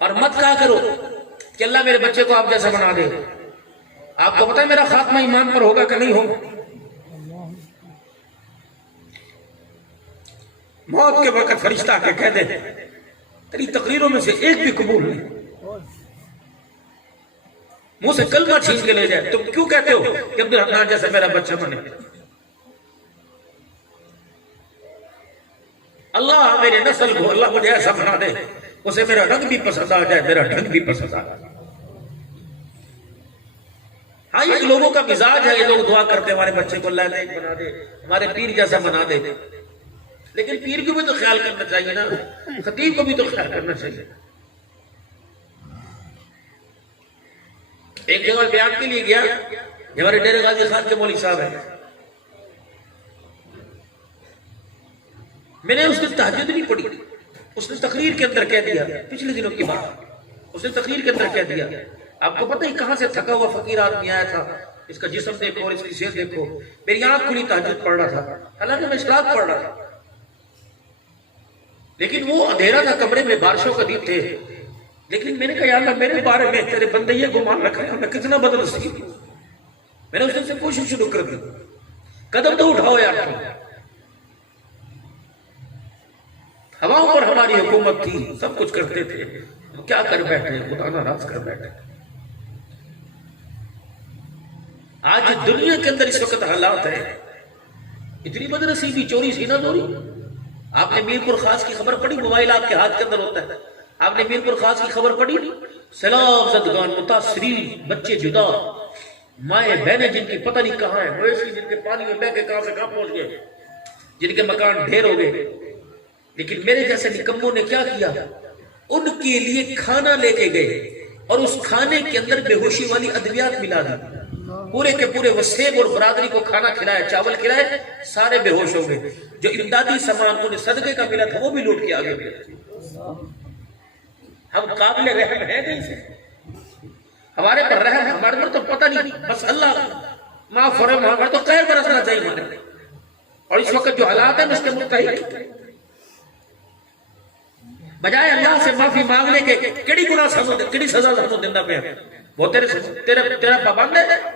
और मत कहा करो कि अल्लाह मेरे बच्चे को आप जैसा बना दे। आपको पता है मेरा खात्मा ईमान पर होगा कि नहीं होगा? मौत के वक्त फरिश्ता के कह दे तेरी तकरीरों में से एक भी कबूल नहीं, मुंह से कलमा छीन के ले जाए, तुम क्यों कहते हो कि अब्दुल हन्नान जैसा मेरा बच्चा बने? अल्लाह मेरे नस्ल को अल्लाह मुझे ऐसा बना दे, उसे मेरा रंग भी पसंद आ जाए, मेरा ढंग भी पसंद आ जाए। हाँ, ये लोगों का मिजाज है, ये लोग दुआ करते हमारे बच्चे को अल्लाह नेक बना दे, हमारे पीर जैसा बना दे, लेकिन पीर को भी तो ख्याल करना चाहिए ना, खतीब को भी तो ख्याल करना चाहिए। एक जगह बयान के लिए गया, हमारे डेरे गाजी खान के मौलवी साहब है, मैंने उस दिन तहज्जुद नहीं पढ़ी, उसने तकरीर के अंदर कह दिया, पिछले दिनों की बात, उसने तकरीर के अंदर कह दिया, आपको पता है कहां से थका हुआ फकीर आदमी आया था, इसका जिस्म देखो और इसकी सेहत देखो। मेरी आंख खुली, तहज्जुद पढ़ रहा था, हालांकि मैं इशराक पढ़ रहा था, लेकिन वो अंधेरा था, कमरे में बारिशों का दिन थे, लेकिन मैंने कहा यार मेरे बारे में तेरे बंदे ये गुमान रख रहे हैं, मैं कितना बदल सी। मैंने उस दिन से कोशिश शुरू कर दी, कदम तो उठाओ यार, हवाओं पर हमारी हुकूमत थी, सब कुछ करते थे, क्या कर बैठे, खुदा नाराज कर बैठे। आज दुनिया के अंदर इस वक्त हालात है, इतनी बदनसीबी, चोरी सीना चोरी। आपने मीरपुर खास की खबर पढ़ी? मोबाइल आपके हाथ के अंदर होता है, आपने मीरपुर खास की खबर पढ़ी? सैलाब ज़दगान, मुतासरीन, बच्चे जुदा, माए बहनें जिनकी पता नहीं कहां है, मवेशी जिनके पानी में बह के कहां से कहां पहुंच गए, जिनके मकान ढेर हो गए। लेकिन मेरे जैसे निकम्मों ने क्या किया, उनके लिए खाना लेके गए और उस खाने के अंदर बेहोशी वाली अद्वियात मिला दी, पूरे के पूरे वसेब और बरादरी को खाना खिलाया, चावल खिलाए, सारे बेहोश हो गए। जो इमदादी सामान उन्हें सदके का मिला था वो भी लूट के आगे गए। हम काबिल रहम है नहीं से, हमारे पर रहम, हमारे पर तो पता नहीं, बस अल्लाह माफ फरम, हमारे तो कहर बरसना चाहिए हमारे। और इस वक्त जो हालात है उसके मुस्तहिक, बजाय अल्लाह से माफी मांगने के केड़ी गुनाह सानू, केड़ी सजा सानू दिंदा पे, वो तेरा पाबंद है।